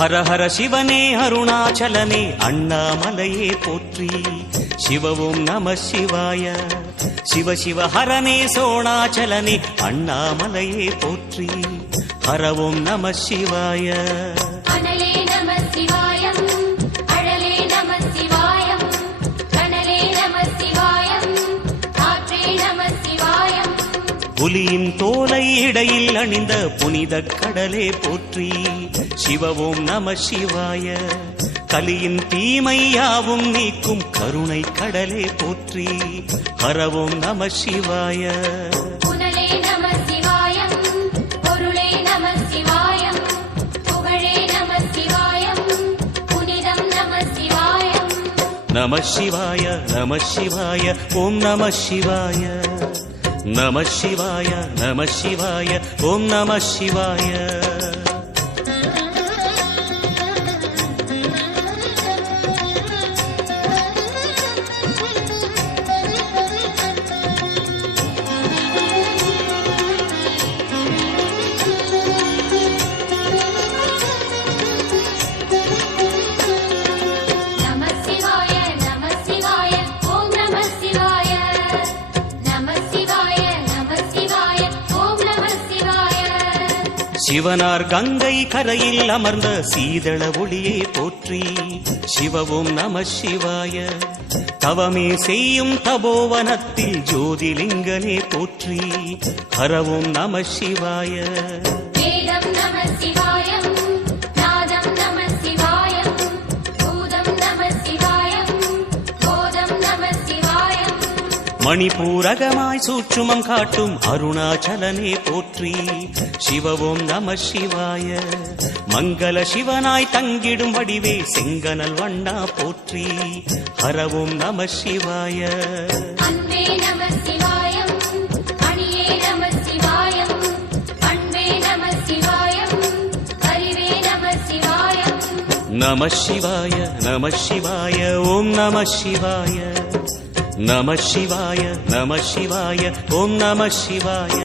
ஹர ஹர சிவனே அருணாச்சலனே அண்ணாமலையே போற்றி. சிவவும் நம சிவாய. சிவ சிவ ஹரனே சோணாச்சலனே அண்ணாமலையே போற்றி. ஹரவும் நம சிவாய. அனலே நம சிவாயம், அழலே நம சிவாயம், கனலே நம சிவாயம், காற்றே நம சிவாயம். புலியின் தோலை இடையில் அணிந்த புனித கடலே போற்றி. சிவவும் நம சிவாய. கலியின் தீமையாவும் நீக்கும் கருணை கடலே போற்றி. ஹரவும் நம சிவாய. புனலே நம சிவாயம், பொருளே நம சிவாயம், புகழே நம சிவாயம், புனிதம் நம சிவாயம். நம சிவாய நம சிவாய ஓம் நம சிவாய. நம சிவாய நம சிவாய ஓம் நம சிவாய. நம சிவாய நம சிவாய ஓம் நம சிவாய. நம சிவாய நம சிவாய ஓம் நம சிவாய. சிவனார் கங்கை கரையில் அமர்ந்த சீதள ஒளியே போற்றி. சிவவும் நம சிவாய. தவமே செய்யும் தபோவனத்தில் ஜோதிலிங்கனே போற்றி. ஹரவும் நம சிவாய. வேதம் நம சிவாயம், நாதம் நம சிவாயம், பூதம் நம சிவாயம், போதம் நம சிவாயம். மணிபூரகமாய் சூட்சுமம் காட்டும் அருணாச்சலனே போற்றி. சிவவும் நம சிவாய. மங்கள சிவனாய் தங்கிடும் வடிவே செங்கனல் வண்ணா போற்றி. ஹரவும் நம சிவாய. அன்பே நம சிவாயம், அணியே நம சிவாயம், அன்பே நம சிவாயம், அறிவே நம சிவாயம். நம சிவாய நம சிவாய ஓம் நம சிவாய. நம சிவாய நம சிவாய ஓம் நம சிவாய.